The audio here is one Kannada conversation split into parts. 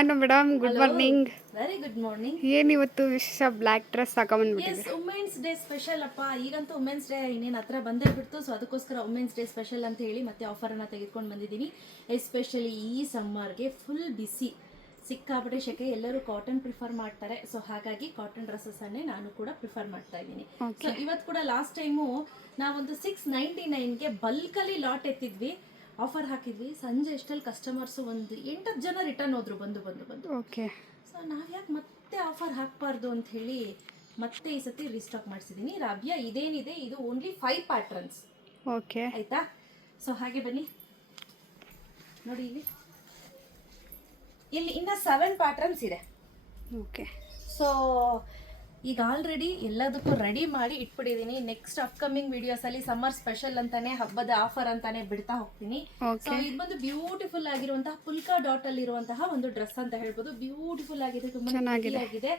Bhanu madam good morning very good morning ಏನ್ ಇವತ್ತು ವಿಶೇಷ ಬ್ಲ್ಯಾಕ್ ಡ್ರೆಸ್ ತಗೊಂಡ್ಬಿಟ್ಟಿದ್ರಿ ವುಮೆನ್ಸ್ ಡೇ ಸ್ಪೆಷಲ್ ಅಪ್ಪ. ಈಗಂತೂ ವುಮೆನ್ಸ್ ಡೇ ಇನ್ನೇನು ಹತ್ರ ಬಂದೇ ಬಿಡ್ತು ಸೊ ಅದಕ್ಕೋಸ್ಕರ ವುಮೆನ್ಸ್ ಡೇ ಸ್ಪೆಷಲ್ ಅಂತ ಹೇಳಿ ಮತ್ತೆ ಆಫರನ್ನು ತೆಗೆದುಕೊಂಡು ಬಂದಿದ್ದೀನಿ. ಎಸ್ಪೆಷಲಿ ಈ ಸಮ್ಮರ್ಗೆ ಫುಲ್ ಬಿಸಿ ಸಿಕ್ಕಾಪಟ್ಟೆ ಶೆಕೆ ಎಲ್ಲರೂ ಕಾಟನ್ ಪ್ರಿಫರ್ ಮಾಡ್ತಾರೆ ಸೊ ಹಾಗಾಗಿ ಕಾಟನ್ ಡ್ರೆಸ್ಸಸ್ಸನ್ನೇ ನಾನು ಕೂಡ ಪ್ರಿಫರ್ ಮಾಡ್ತಾ ಇದ್ದೀನಿ. ಸೊ ಇವತ್ತು ಕೂಡ ಲಾಸ್ಟ್ ಟೈಮು ನಾವೊಂದು ಸಿಕ್ಸ್ ನೈಂಟಿ ನೈನ್ಗೆ ಬಲ್ಕಲ್ಲಿ ಲಾಟ್ ಎತ್ತಿದ್ವಿ. ಆಫರ್ ಹಾಕಿದ್ವಿ. ಸಂಜೆ ಎಷ್ಟಲ್ಲಿ ಕಸ್ಟಮರ್ಸು ಒಂದು ಎಂಟತ್ತು ಜನ ರಿಟರ್ನ್ ಹೋದ್ರು ಬಂದು ಬಂದು ಬಂದು. ಓಕೆ ಸೊ ನಾವು ಯಾಕೆ ಮತ್ತೆ ಆಫರ್ ಹಾಕಬಾರ್ದು ಅಂತ ಹೇಳಿ ಮತ್ತೆ ಈ ಸತಿ ರಿಸ್ಟಾಕ್ ಮಾಡಿಸಿದ್ದೀನಿ ರಾಬ್ಯಾ ಇದೇನಿದೆ? ಇದು ಓನ್ಲಿ ಫೈವ್ ಪ್ಯಾಟ್ರನ್ಸ್ ಓಕೆ ಆಯ್ತಾ? ಸೊ ಹಾಗೆ ಬನ್ನಿ. ನೋಡಿ ಇಲ್ಲಿ. ಇಲ್ಲಿ ಇನ್ನ ಸೆವೆನ್ ಪ್ಯಾಟ್ರನ್ಸ್ ಇದೆ. ಓಕೆ ಸೊ ಈಗ ಆಲ್ರೆಡಿ ಎಲ್ಲದಕ್ಕೂ ರೆಡಿ ಮಾಡಿ ಇಟ್ಬಿಟ್ಟಿದ್ದೀನಿ ನೆಕ್ಸ್ಟ್ ಅಪ್ಕಮಿಂಗ್ ವಿಡಿಯೋಸಲ್ಲಿ ಸಮ್ಮರ್ ಸ್ಪೆಷಲ್ ಅಂತಾನೆ ಹಬ್ಬದ ಆಫರ್ ಅಂತಾನೆ ಬಿಡ್ತಾ ಹೋಗ್ತೀನಿ. ಸೊ ಇದು ಬಂದು ಬ್ಯೂಟಿಫುಲ್ ಆಗಿರುವಂತಹ ಪುಲ್ಕಾ ಡಾಟ್ ಅಲ್ಲಿ ಇರುವಂತಹ ಒಂದು ಡ್ರೆಸ್ ಅಂತ ಹೇಳ್ಬೋದು. ಬ್ಯೂಟಿಫುಲ್ ಆಗಿದೆ ತುಂಬಾ. ಆಗಿದೆ.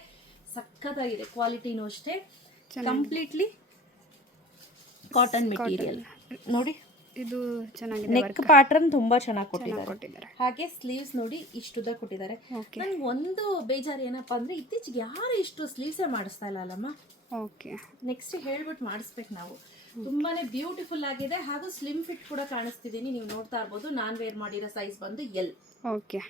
ಸಖತ್ತಾಗಿದೆ ಕ್ವಾಲಿಟಿನೂ ಅಷ್ಟೇ. ಕಂಪ್ಲೀಟ್ಲಿ ಕಾಟನ್ ಮೆಟೀರಿಯಲ್ ನೋಡಿ. ಇದು ಚೆನ್ನಾಗಿದೆ ನೆಕ್ ಪ್ಯಾಟರ್ನ್ ತುಂಬಾ ಚೆನ್ನಾಗಿ ಕೊಟ್ಟಿದ್ದಾರೆ. ಹಾಗೆ ಸ್ಲೀವ್ಸ್ ನೋಡಿ ಇಷ್ಟುದ ಕೊಟ್ಟಿದ್ದಾರೆ. ನನ್ಗೆ ಒಂದು ಬೇಜಾರು ಏನಪ್ಪಾ ಅಂದ್ರೆ ಇತ್ತೀಚೆಗೆ ಯಾರು ಇಷ್ಟು ಸ್ಲೀವ್ಸೇ ಮಾಡಿಸ್ತಾ ಇಲ್ಲ ಅಲ್ಲಮ್ಮ? ಓಕೆ ನೆಕ್ಸ್ಟ್ ಹೇಳ್ಬಿಟ್ಟು ಮಾಡಿಸ್ಬೇಕು ನಾವು. ತುಂಬಾನೇ ಬ್ಯೂಟಿಫುಲ್ ಆಗಿದೆ. ಹಾಗೂ ಸ್ಲಿಮ್ ಫಿಟ್ ಕೂಡ ಕಾಣಿಸ್ತಿದ್ದೀನಿ ನೀವು ನೋಡ್ತಾ ಇರ್ಬೋದು ನಾನ್ ವೇರ್ ಮಾಡಿರೋ ಸೈಜ್ ಬಂದು ಎಲ್ ಓಕೆ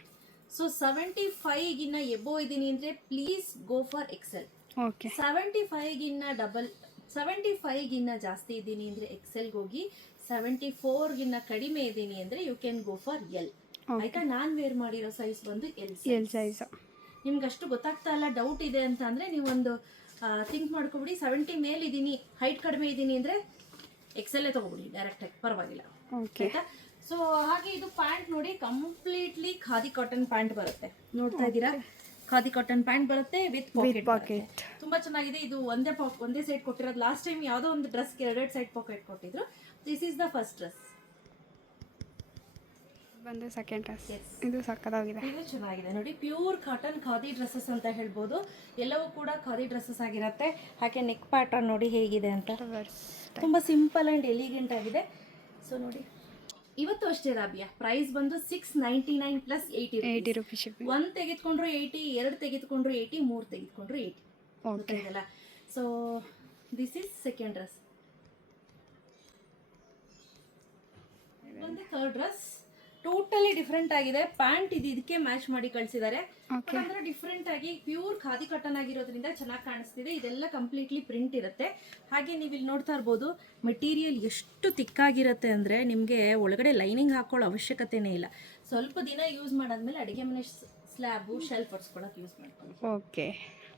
ಸೊ ಸೆವೆಂಟಿ ಫೈವ್ಗಿನ್ನ ಎಬೋ ಇದ್ದೀನಿ ಅಂದರೆ please go for XL okay seventy ಫೈವ್ಗಿನ್ನ double seventy ಫೈವ್ಗಿನ್ನ ಜಾಸ್ತಿ ಇದ್ದೀನಿ ಅಂದರೆ ಎಕ್ಸೆಲ್ಗೆ ಹೋಗಿ ಸೆವೆಂಟಿ ಫೋರ್ಗಿನ್ನ ಕಡಿಮೆ ಇದ್ದೀನಿ ಅಂದರೆ you can go for L ಆಯ್ತಾ? ನಾನ್ ವೇರ್ ಮಾಡಿರೋ ಸೈಜ್ ಬಂದು ಎಲ್ ಎಲ್ ಸೈಜ್ ನಿಮ್ಗೆ ಅಷ್ಟು ಗೊತ್ತಾಗ್ತಾ ಇಲ್ಲ ಡೌಟ್ ಇದೆ ಅಂತ ಅಂದರೆ ನೀವೊಂದು ಥಿಂಕ್ ಮಾಡ್ಕೊಬಿಡಿ. ಸೆವೆಂಟಿ ಮೇಲೆ ಇದ್ದೀನಿ ಹೈಟ್ ಕಡಿಮೆ ಇದ್ದೀನಿ ಅಂದರೆ ಎಕ್ಸೆಲ್ಲೇ ತೊಗೊಬಿಡಿ ಡೈರೆಕ್ಟಾಗಿ ಪರವಾಗಿಲ್ಲ. ಓಕೆ ಆಯ್ತಾ? ಸೊ ಹಾಗೆ ಇದು ಪ್ಯಾಂಟ್ ನೋಡಿ ಕಂಪ್ಲೀಟ್ಲಿ ಖಾದಿ ಕಾಟನ್ ಪ್ಯಾಂಟ್ ಬರುತ್ತೆ. ನೋಡ್ತಾ ಇದ್ದೀರಾ? ಖಾದಿ ಕಾಟನ್ ಪ್ಯಾಂಟ್ ಬರುತ್ತೆ ವಿತ್ ಪಾಕೆಟ್ ತುಂಬಾ ಚೆನ್ನಾಗಿದೆ. ಇದು ಒಂದೇ ಒಂದೇ ಸೈಡ್ ಕೊಟ್ಟಿರೋದು. ಲಾಸ್ಟ್ ಟೈಮ್ ಯಾವುದೋ ಒಂದು ಡ್ರೆಸ್ಗೆ ಎರಡೆರಡು ಸೈಡ್ ಪಾಕೆಟ್ ಕೊಟ್ಟಿದ್ರು. This is the first dress ಬಂದು ಸೆಕೆಂಡ್ ಡ್ರೆಸ್. ಇದು ಸಕ್ಕತ್ತಾಗಿದೆ. ಇದು ಚೆನ್ನಾಗಿದೆ. ನೋಡಿ ಪ್ಯೂರ್ ಕಾಟನ್ ಖಾದಿ ಡ್ರೆಸ್ಸಸ್ ಅಂತ ಹೇಳ್ಬೋದು. ಎಲ್ಲವೂ ಕೂಡ ಖಾದಿ ಡ್ರೆಸ್ಸಸ್ ಆಗಿರುತ್ತೆ. ಹಾಗೆ ನೆಕ್ ಪ್ಯಾಟರ್ನ್ ನೋಡಿ ಹೇಗಿದೆ ಅಂತ. ತುಂಬ ಸಿಂಪಲ್ ಆ್ಯಂಡ್ ಎಲಿಗೆಂಟ್ ಆಗಿದೆ. ಸೊ ನೋಡಿ. ಇವತ್ತು ಅಷ್ಟೇ ರಾಬಿಯಾ. ಪ್ರೈಸ್ ಬಂದು six ninety nine plus eighty rupees ಒಂದ್ ತೆಗೆದುಕೊಂಡ್ರು ಏಯ್ಟಿ ಎರಡು ತೆಗೆದುಕೊಂಡ್ರು ಏಯ್ಟಿ ಮೂರು ತೆಗೆದುಕೊಂಡ್ರು ಏಯ್ಟಿ ಅಲ್ಲ so this is second dress ಒಂದು ಥರ್ಡ್ ಡ್ರೆಸ್ ಡಿಫ್ರೆಂಟ್ ಆಗಿದೆ. ಪ್ಯಾಂಟ್ ಇದು ಇದಕ್ಕೆ ಮ್ಯಾಚ್ ಮಾಡಿ ಕಳಿಸಿದ್ದಾರೆ ಅಂದ್ರೆ ಡಿಫ್ರೆಂಟ್ ಆಗಿ ಪ್ಯೂರ್ ಖಾದಿ ಕಟನ್ ಆಗಿರೋದ್ರಿಂದ ಚೆನ್ನಾಗಿ ಕಾಣಿಸ್ತಿದೆ. ಇದೆಲ್ಲ ಕಂಪ್ಲೀಟ್ಲಿ ಪ್ರಿಂಟ್ ಇರುತ್ತೆ. ಹಾಗೆ ನೀವು ಇಲ್ಲಿ ನೋಡ್ತಾ ಇರ್ಬೋದು ಮೆಟೀರಿಯಲ್ ಎಷ್ಟು ತಿಕ್ಕಾಗಿರುತ್ತೆ ಅಂದ್ರೆ ನಿಮಗೆ ಒಳಗಡೆ ಲೈನಿಂಗ್ ಹಾಕೊಳ್ಳೋ ಅವಶ್ಯಕತೆನೇ ಇಲ್ಲ. ಸ್ವಲ್ಪ ದಿನ ಯೂಸ್ ಮಾಡಾದ್ಮೇಲೆ ಅಡುಗೆ ಮನೆ ಸ್ಲ್ಯಾಬು ಶೆಲ್ಫ್ ಒರೆಸ್ಕೊಳಕ್ಕೆ ಯೂಸ್ ಮಾಡ್ಕೊಳ್ಳಿ. ಓಕೆ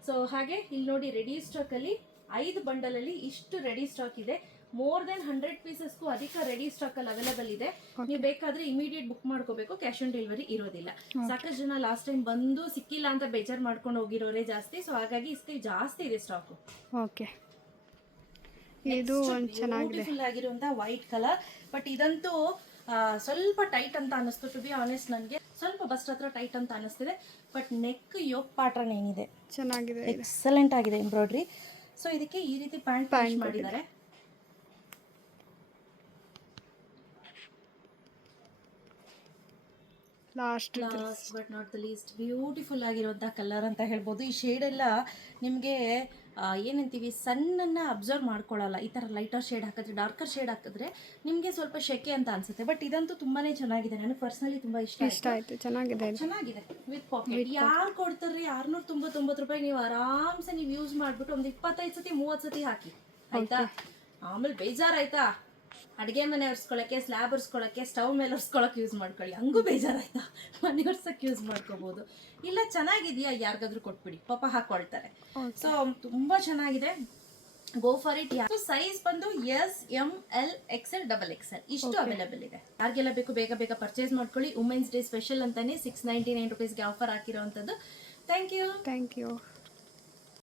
ಸೊ ಹಾಗೆ ಇಲ್ಲಿ ನೋಡಿ ರೆಡಿ ಸ್ಟಾಕಲ್ಲಿ ಐದು ಬಂಡಲಲ್ಲಿ ಇಷ್ಟು ರೆಡಿ ಸ್ಟಾಕ್ ಇದೆ. ಮೋರ್ ದೆನ್ ಹಂಡ್ರೆಡ್ ಪೀಸಸ್ಗೂ ಅಧಿಕ ರೆಡಿ ಸ್ಟಾಕ್ ಅಲ್ಲಿ ಅವೈಲೇಬಲ್ ಇದೆ. ನೀವು ಬೇಕಾದ್ರೆ ಇಮಿಡಿಯೇಟ್ ಬುಕ್ ಮಾಡ್ಕೋಬೇಕು. ಕ್ಯಾಶ್ ಆನ್ ಡೆಲಿವರಿ ಇರೋದಿಲ್ಲ. ಸಾಕಷ್ಟು ಜನ ಲಾಸ್ಟ್ ಟೈಮ್ ಬಂದು ಸಿಕ್ಕಿಲ್ಲ ಅಂತ ಬೇಜಾರ್ ಮಾಡ್ಕೊಂಡು ಹೋಗಿರೋರೇ ಜಾಸ್ತಿ. ಸೊ ಹಾಗಾಗಿ ಇಷ್ಟೇ ಜಾಸ್ತಿ ಇದೆ ಸ್ಟಾಕ್ ಓಕೆ ಇದು ಬ್ಯೂಟಿಫುಲ್ ಆಗಿರುವಂತಹ ವೈಟ್ ಕಲರ್ ಬಟ್ ಇದಂತೂ ಸ್ವಲ್ಪ ಟೈಟ್ ಅಂತ ಅನಿಸ್ತು ಟು ಬಿ ಆನೆಸ್ಟ್ ನನಗೆ. ಸ್ವಲ್ಪ ಬಸ್ಟ್ ಹತ್ರ ಟೈಟ್ ಅಂತ ಅನಿಸ್ತಿದೆ ಬಟ್ ನೆಕ್ ಯೋಕ್ ಪ್ಯಾಟರ್ನ್ ಏನಿದೆ. ಚೆನ್ನಾಗಿದೆ. ಎಕ್ಸಲೆಂಟ್ ಆಗಿದೆ ಎಂಬ್ರಾಯ್ಡ್ರಿ ಸೊ ಇದಕ್ಕೆ ಈ ರೀತಿ ಪ್ಯಾಂಟ್ ಪ್ಯಾಂಟ್ ಮಾಡಿದ್ದಾರೆ. Last last but not the least beautiful ಆಗಿರುವಂಥ ಕಲರ್ ಅಂತ ಹೇಳ್ಬೋದು. ಈ ಶೇಡ್ ಎಲ್ಲ ನಿಮಗೆ ಏನಂತೀವಿ ಸಣ್ಣನ್ನ ಅಬ್ಸರ್ವ್ ಮಾಡ್ಕೊಳ್ಳಲ್ಲ ಈ ಥರ ಲೈಟರ್ ಶೇಡ್ ಹಾಕಿದ್ರೆ ಡಾರ್ಕರ್ ಶೇಡ್ ಹಾಕಿದ್ರೆ ನಿಮಗೆ ಸ್ವಲ್ಪ ಶೆಕೆ ಅಂತ ಅನ್ಸುತ್ತೆ. ಬಟ್ ಇದಂತೂ ತುಂಬಾನೇ ಚೆನ್ನಾಗಿದೆ. ನನಗೆ ಪರ್ಸನಲಿ ತುಂಬಾ ಇಷ್ಟ ಇಷ್ಟ ಆಯ್ತು. ಚೆನ್ನಾಗಿದೆ. ಚೆನ್ನಾಗಿದೆ. ವಿತ್ ಪಾಕೆಟ್ ಯಾರು ಕೊಡ್ತಾರ್ರಿ ಆರ್ನೂರ ತೊಂಬತ್ತೊಂಬತ್ತು ರೂಪಾಯಿ ನೀವು ಆರಾಮ್ಸೆ ನೀವು ಯೂಸ್ ಮಾಡ್ಬಿಟ್ಟು ಒಂದು ಇಪ್ಪತ್ತೈದು ಸತಿ ಮೂವತ್ತು ಸತಿ ಹಾಕಿ. ಆಯ್ತಾ? ಆಮೇಲೆ ಬೇಜಾರಾಯ್ತಾ? ಅಡುಗೆ ಮನೆ ಒರ್ಸ್ಕೊಳಕ್ಕೆ ಸ್ಲ್ಯಾಬ್ ಒರೆಸ್ಕೊಳ್ಳೋಕ್ಕೆ ಸ್ಟವ್ ಮೇಲೆ ಒರೆಸ್ಕೊಳ್ಳೋಕೆ ಯೂಸ್ ಮಾಡ್ಕೊಳ್ಳಿ. ಹಂಗೂ ಬೇಜಾರಾಯ್ತಾ? ಮನೆ ಒರ್ಸಕ್ಕೆ ಯೂಸ್ ಮಾಡ್ಕೋಬೋದು. ಇಲ್ಲ ಚೆನ್ನಾಗಿದೆಯಾ? ಯಾರಿಗಾದ್ರೂ ಕೊಟ್ಬಿಡಿ. ಪಾಪ ಹಾಕೊಳ್ತಾರೆ. ಸೊ ತುಂಬಾ ಚೆನ್ನಾಗಿದೆ. Go for it so size ಬಂದು S M L XL double XL ಇಷ್ಟು ಅವೈಲೇಬಲ್ ಇದೆ. ಯಾರಿಗೆಲ್ಲ ಬೇಕು ಬೇಗ ಬೇಗ ಪರ್ಚೇಸ್ ಮಾಡ್ಕೊಳ್ಳಿ. ವುಮೆನ್ಸ್ ಡೇ ಸ್ಪೆಷಲ್ ಅಂತಾನೆ ಸಿಕ್ಸ್ ನೈಂಟಿ ನೈನ್ ರುಪೀಸ್ಗೆ offer ಹಾಕಿರೋವಂಥದ್ದು. Thank you thank you